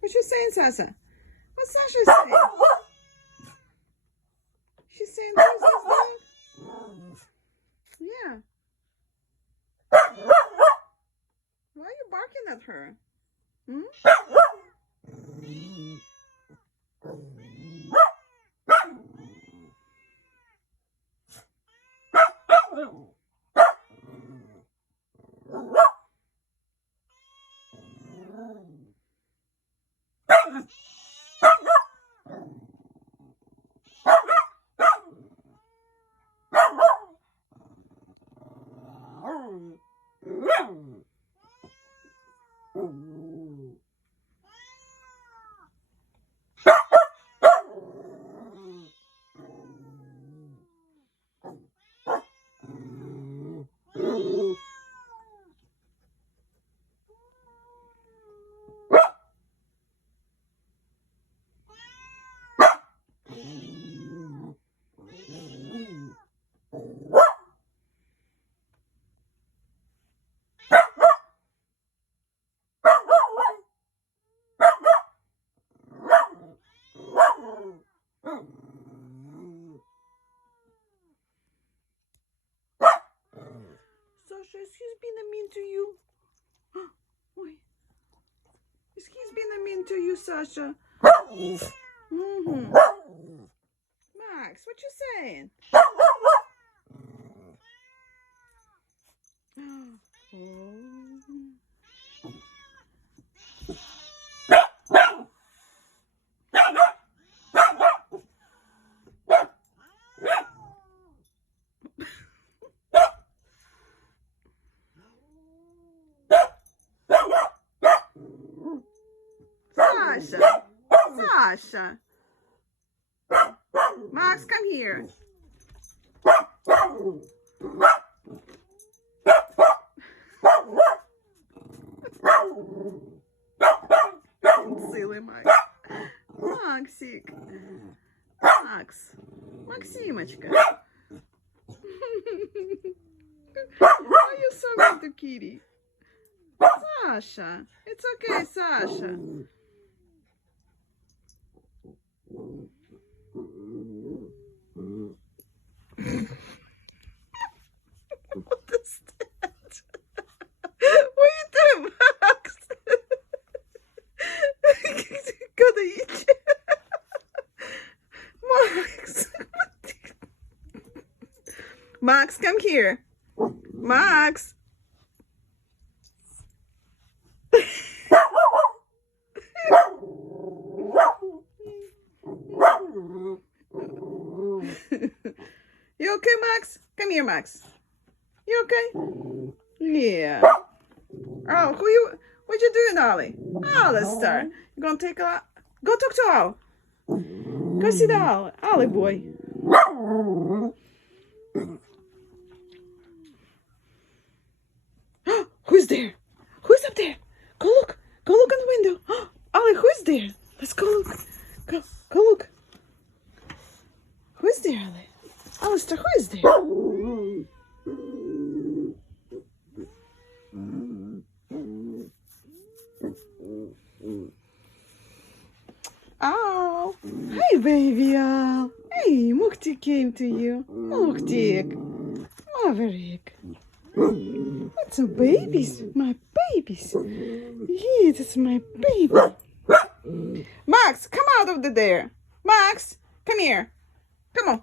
What you saying, Sasha? What's Sasha saying? She's saying, who's this dog? Yeah. Why are you barking at her? Hmm? Sasha, is he being mean to you? Wait. Is he being mean to you, Sasha? Mm-hmm. Max, what you saying? Sasha, Sasha. Max, come here. Silly Max. Максик. Макс. Максимочка. Why are you so mean to Kitty? Sasha. It's okay, Sasha. What is that? What are you doing, Max? Gotta eat you. Max. Max, come here. Max. You okay, Max? Come here, Max. You okay? Yeah. Oh, what you doing, Ollie? Alistair. You gonna take a... Go talk to Al. Go see the Al. Ollie boy. Who's there? Who's up there? Go look. Go look in the window. Ollie, who's there? Let's go look. Go look. Who's there, Ollie? Alistair, who is there? Oh, hey, baby Al. Hey, Mukti came to you. Muktik. Maverick. That's some babies. My babies. Yeah, that's my baby. Max, come out of there. Max, come here. Come on.